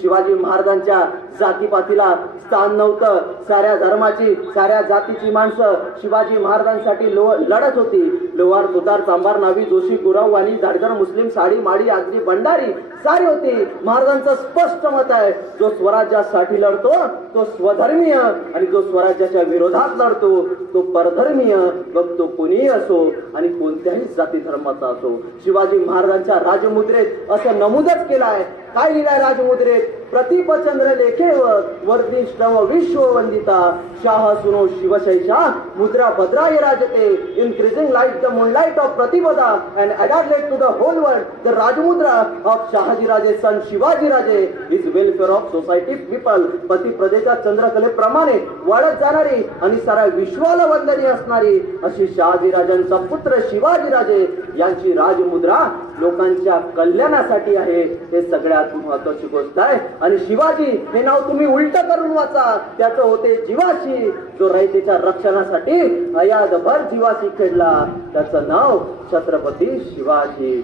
शिवाजी महाराजांच्या जातीपातीला स्थान नव्हतं. साऱ्या धर्माची साऱ्या जातीची माणसं शिवाजी महाराजांसाठी लढत होती. लोहार सुतार चांभार नावी जोशी गुराव वाणी झाडकर मुस्लिम साडी माडी आगरी भंडारी सारी होती. महाराजांचं स्पष्ट मत आहे, जो स्वराज्यासाठी लढतो तो स्वधर्मीय आणि जो स्वराज्याच्या विरोधात लढतो तो परधर्मीय. मग तो कोणीही असो आणि कोणत्याही जाती धर्माचा असो. शिवाजी महाराजांच्या राजमुद्रेत असं नमूदच केलं आहे. काय लिहिलंय राजमुद्रेत? प्रतिपचंद्र लेखेवर वर्धिष्ठव विश्ववंदिता शाह सुनो शिवशैषा मुद्रा भद्राय राजते increasing light the moonlight of Pratibada and adapted to the whole world. The Rajmudra of Shahaji Raje son Shivaji Raje is welfare of society people. पती प्रजेच्या चंद्रकलेप्रमाणे वाढत जाणारी आणि साऱ्या विश्वाला वंदनीय असणारी अशी शहाजी राजांचा पुत्र शिवाजी राजे यांची राजमुद्रा लोकांच्या कल्याणासाठी आहे. हे सगळ्यात महत्वाची गोष्ट आहे. आणि शिवाजी हे नाव तुम्ही उलट करून वाचा. त्याचं होते जीवाशी. जो रयतेच्या रक्षणासाठी अयादभर जीवाशी खेळला त्याचं नाव छत्रपती शिवाजी.